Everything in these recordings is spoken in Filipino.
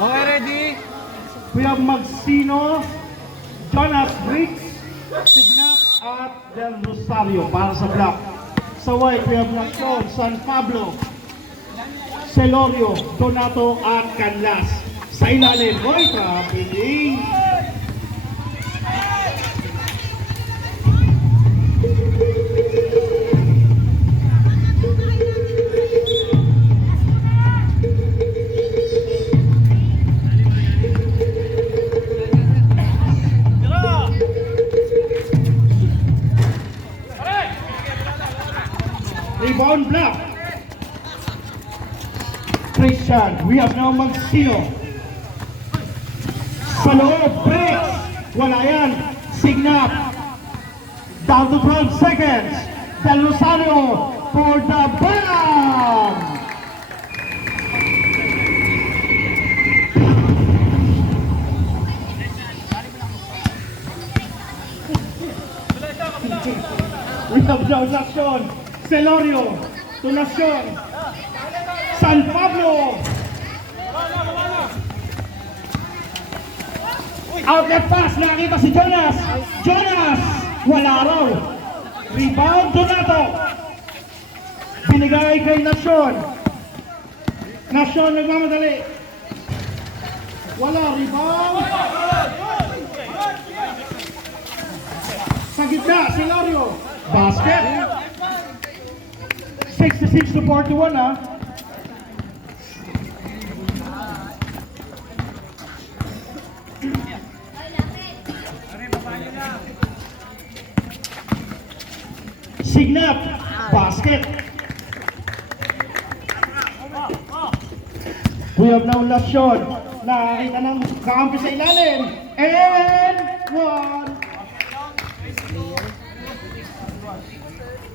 Okay, ready? We have Magsino, Jonas Briggs, Signap at Del Rosario para sa block. Sa white, we have Nacion, San Pablo, Celorio, Donato at Canlas. Sa ilalim, boy, trafficking. Rebound block. Christian, we have now Magsino. Sa loob, breaks. Wala yan. Signap. Down to 12 seconds. Del Rosario for the bang! We have now Nacion. Celorio to Nacion. San Pablo. Outlet pass, nakita si Jonas. Jonas, wala raw. Rebound, Donato. Binigay kay Nacion. Nacion nagmamadali. Wala, rebound. Sa gitna, Celorio. Basket. 66 to 41, ha? Signap, basket. We have now Nacion. Nakakita ng kakampi sa ilalim. And one.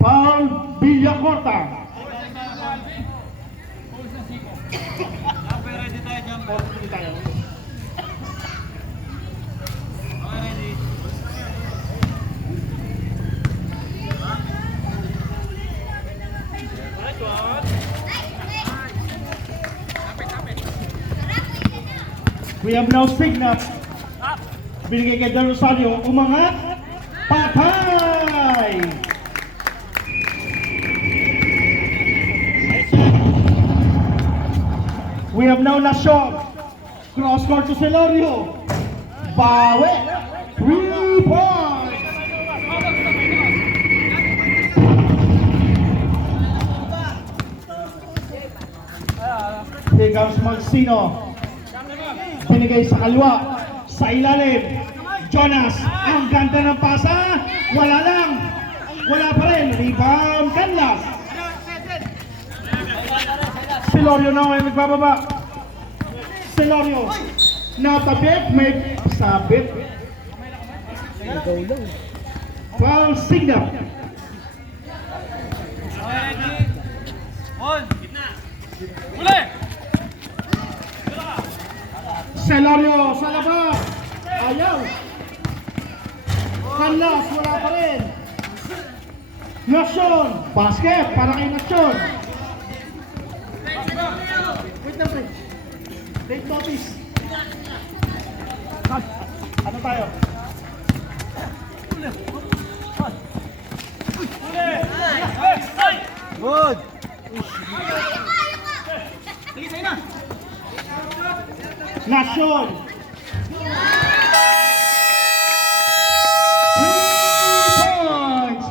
Paul Villacorta. We have now Signap. Binigay kay Del Rosario. Umangat. Patay! We have now Nacion. Cross court to Celorio. Bawe. 3 points. Here comes Magsino. Binigay sa kaliwa. Sa ilalim. Jonas. Ang ganda ng pasa. Wala lang. Wala pa rin. Rebound. Canlas. Celorio na ay nagbababa. Celorio. Natabit. May sabit. Foul signal. Celorio sa labas. Ayaw. Canlas. Wala pa rin. Nacion. Basket para kay Nacion. Wait na, Fred. Late notice. Ano tayo? Good. Sige, sa'yo na. Nacion. 3 points.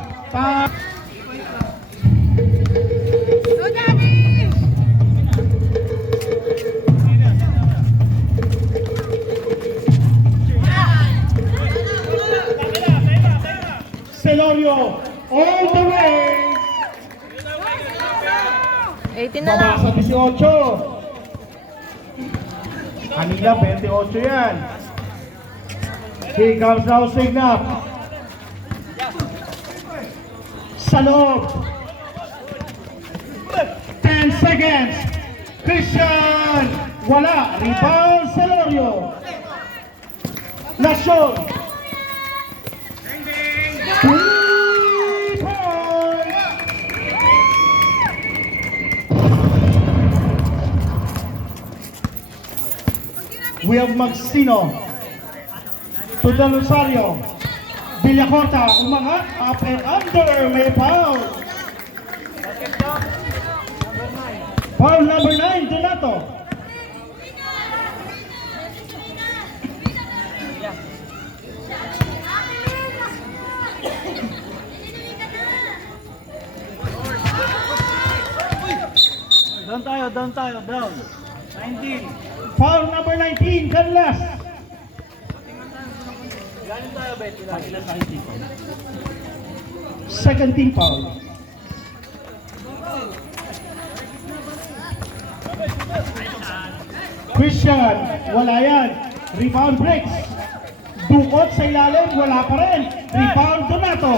Celorio all the way. 18 na lang. Baba sa 18. Kanila 28 yan. Here comes now Signap. Sa loob. 10 seconds. Christian. Wala. Rebound Celorio. Nacion. 3 points. We have Magsino to Del Rosario. Villacorta, umangat, up and under, may foul. Foul number 9, Donato. Down tayo, down. 19. Foul number 19, Canlas. Galing tayo, Bet. Second team foul. Christian, wala yan. Rebound breaks. Dukot sa ilalim, wala pa rin. Rebound Donato.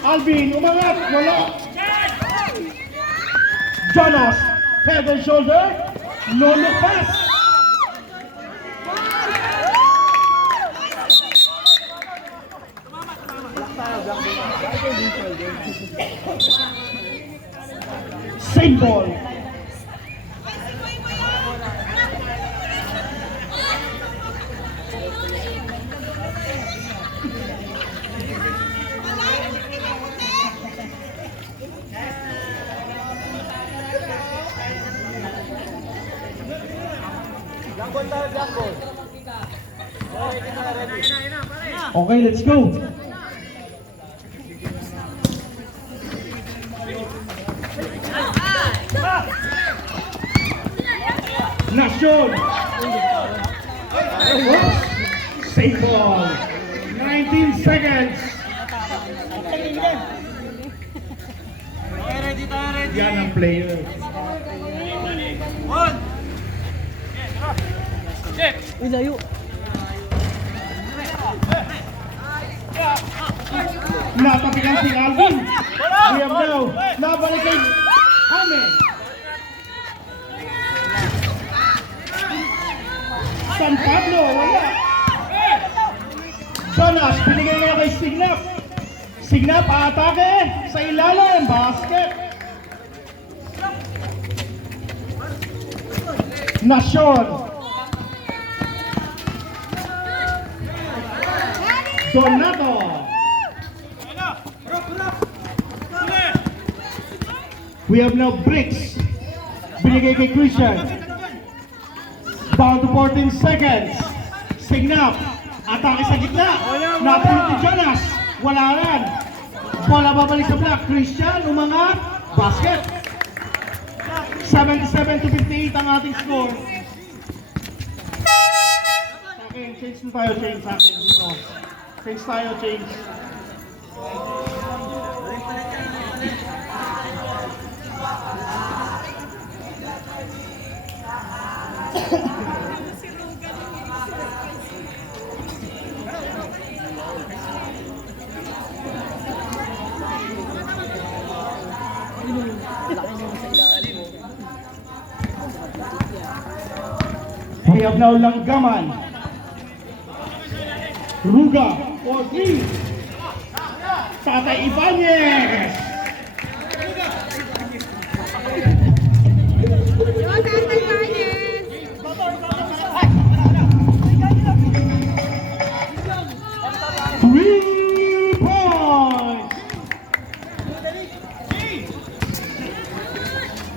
Alvin, umangat, wala. Jonas, head and shoulder, no look pass. Same ball. Okay, let's go. Nacion. Safe ball. 19 seconds. Yan ang player. Natapikan si Alvin. We have now nabalik kay Jaime. San Pablo, wala. Jonas, binigay niya kay Signap. Signap, atake sa ilalim, basket. Nacion. Donato. We have now bricks. Binigay kay Christian. Down to 14 seconds. Signap. Atake sa gitna. Napulot ni Jonas. Wala rin. Bola babalik sa block. Christian, umangat. Basket. 77 to 58 ang ating score. Sa akin, change na tayo. Change sa akin dito. Change tayo, change. We have now Langgaman. Ruga for 3. Tatay Ibanez. Three points.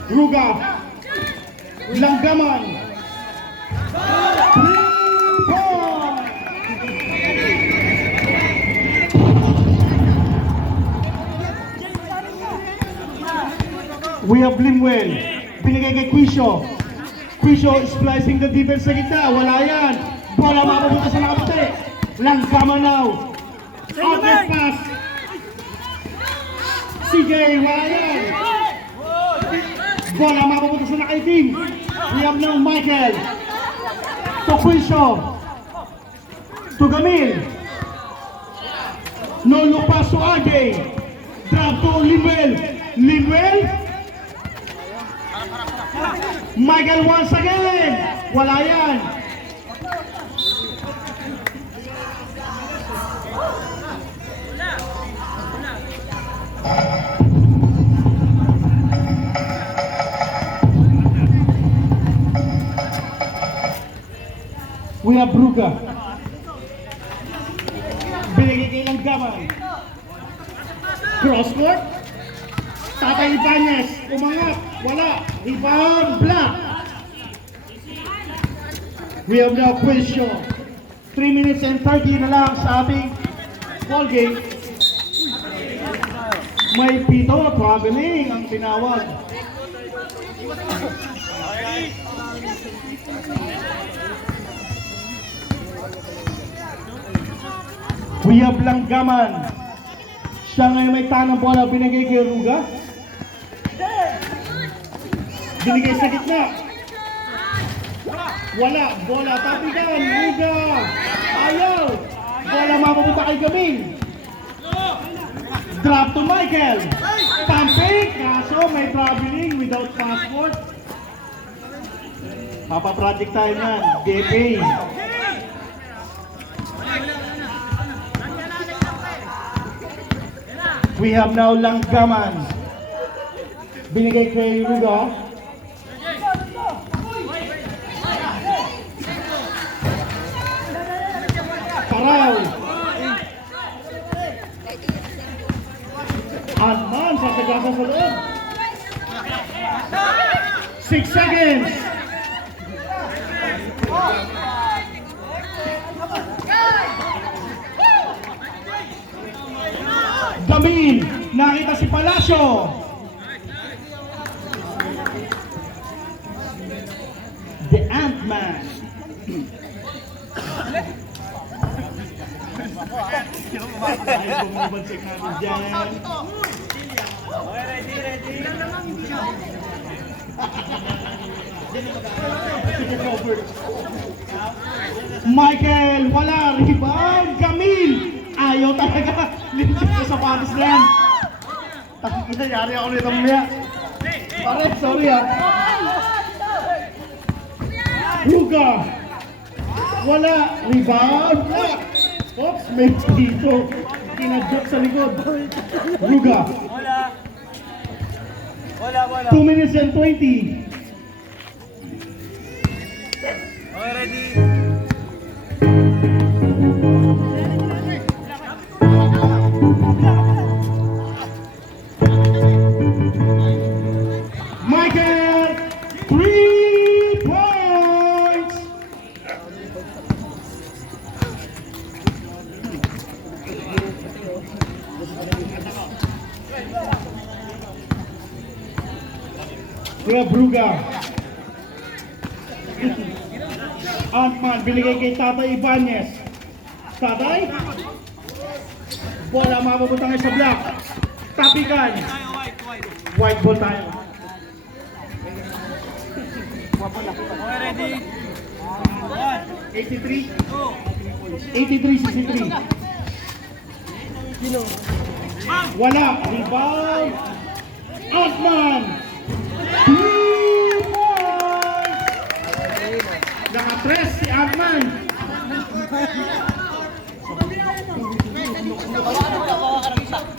Ruga. Langgaman. 3 points. We have Limwell. Binigay kay Quisio. Quisio is splicing the defense sa gitna. Wala yan. Bola mapapunta sa nakaputi. Langgaman now. Outlet pass. CJ, wala yan. Bola mapapunta sa nakaitim. We have now Michael. To Quisio. To Gamil. No look pass to RJ. Drop to Limwell. Limwell. Michael once again. Wala yan. Kuya Bruga. Binigay kay Langgaman. Cross court. Tatay Ibanez. Umangat. Wala. Rebound. Block. We have now question. 3 minutes and 30 na lang sa ating ball game. May pito, traveling ang tinawag. We have Langgaman. Siya ngayon may tanang bola, binigay kay Ruga. Binigay sa gitna. Wala, bola, tapigan, Ruga. Ayaw. Bola mapupunta kay Gaming. Drop to Michael. Pumping, kaso may traveling without passport. Papa-project tayo yan, DPA. We have now Langgaman. Binigay kay Ruga. Paraw. Adman sa sagasa sa loob. 6 seconds. Gamin, nakita si Palacio. The Ant-Man. Ay, bumabansik natin dyan. Okay, ready. Michael, wala. Rebound. Gamin. Ayaw talaga. Legit ko sa patis na yan. Nangyari ako nito mamaya. Pare, sorry ah. Ruga. Wala. Rebound. Block. Oops, may dito. Kinadjok sa likod. Ruga. Bola. 2 minutes and 20. Okay, ready. Michael, 3 points. Kuya Bruga. Ant-Man, binigay kay Tatay Ibanez. Tatay? Bola mapupunta ngayon sa block. Tapikan. White ball tayo. Okay, ready. 83? 83, 63. Wala. Rebound. Ant-Man. 2 points. Naka-press si Ant-Man.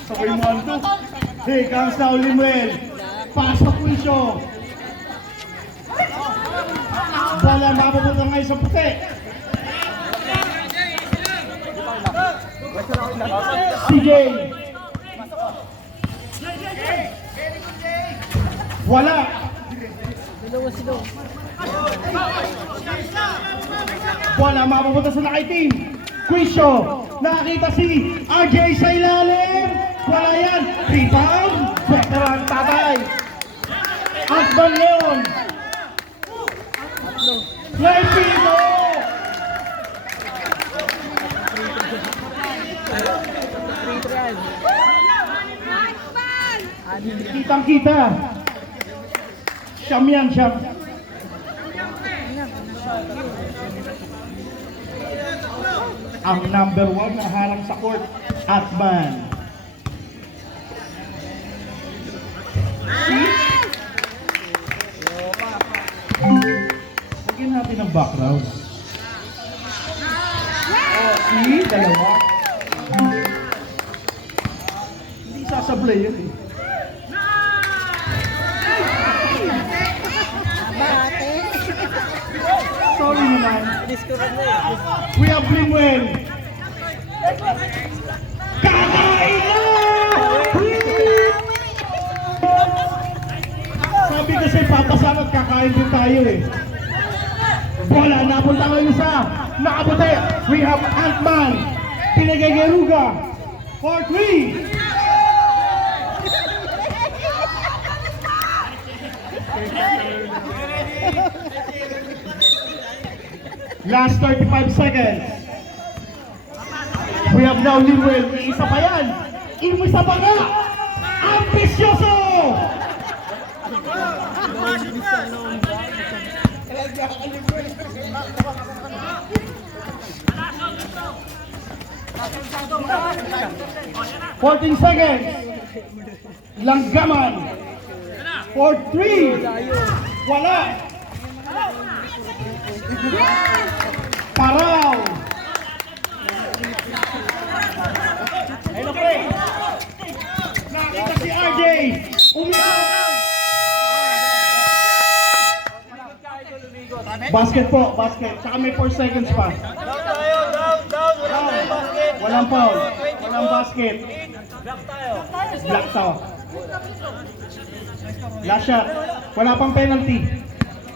Sabay mo ito. Hey, comes now Limuel. Pasok po siya. Bola mapupunta ngayon sa puti. CJ. Wala. Bola mapupunta sa nakay team. Quisio. Nakakita si RJ sa ilalim. Wala yan. Rebound. Veteran Tatay. Akban Leon. Play Pino. Kitang kita. Siyam yan, siyam. Ang number 1 na harang sa court, Atman. Lagyan natin ang background. Oh, see? Dalawa. Hindi sasablay yun eh. Sorry naman. discover na eh. We have Limuel. Kakain na! Sabi kasi papasarap kakain din tayo eh. Bola, napunta ngayon isa. Nakapunta. We have Ant-Man. Pinagageruga. For 3. Last 35 seconds. We have now Limuel. Isa pa yan. Isa pa nga. Ambisyoso! Fourteen seconds. Langgaman. For 3. Wala. Paraw. Hello, pre. Nakita si RJ. Basket po, basket. Tsaka may 4 seconds pa. Down tayo, down. Wala tayong basket. Walang foul. Walang basket. Block tayo. Black to. Last shot. Wala pang penalty.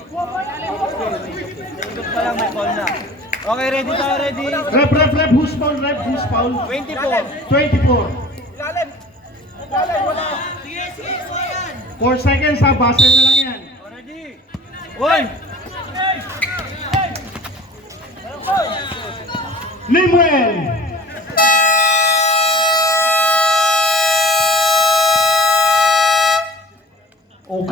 Ikot pa lang, may call na. Okay, ready tayo, ready. Rep. Who's foul? Rep. Who's foul? 24. 24. 4 seconds ha. Basket na lang yan. Ready. One. Limuel. Okay.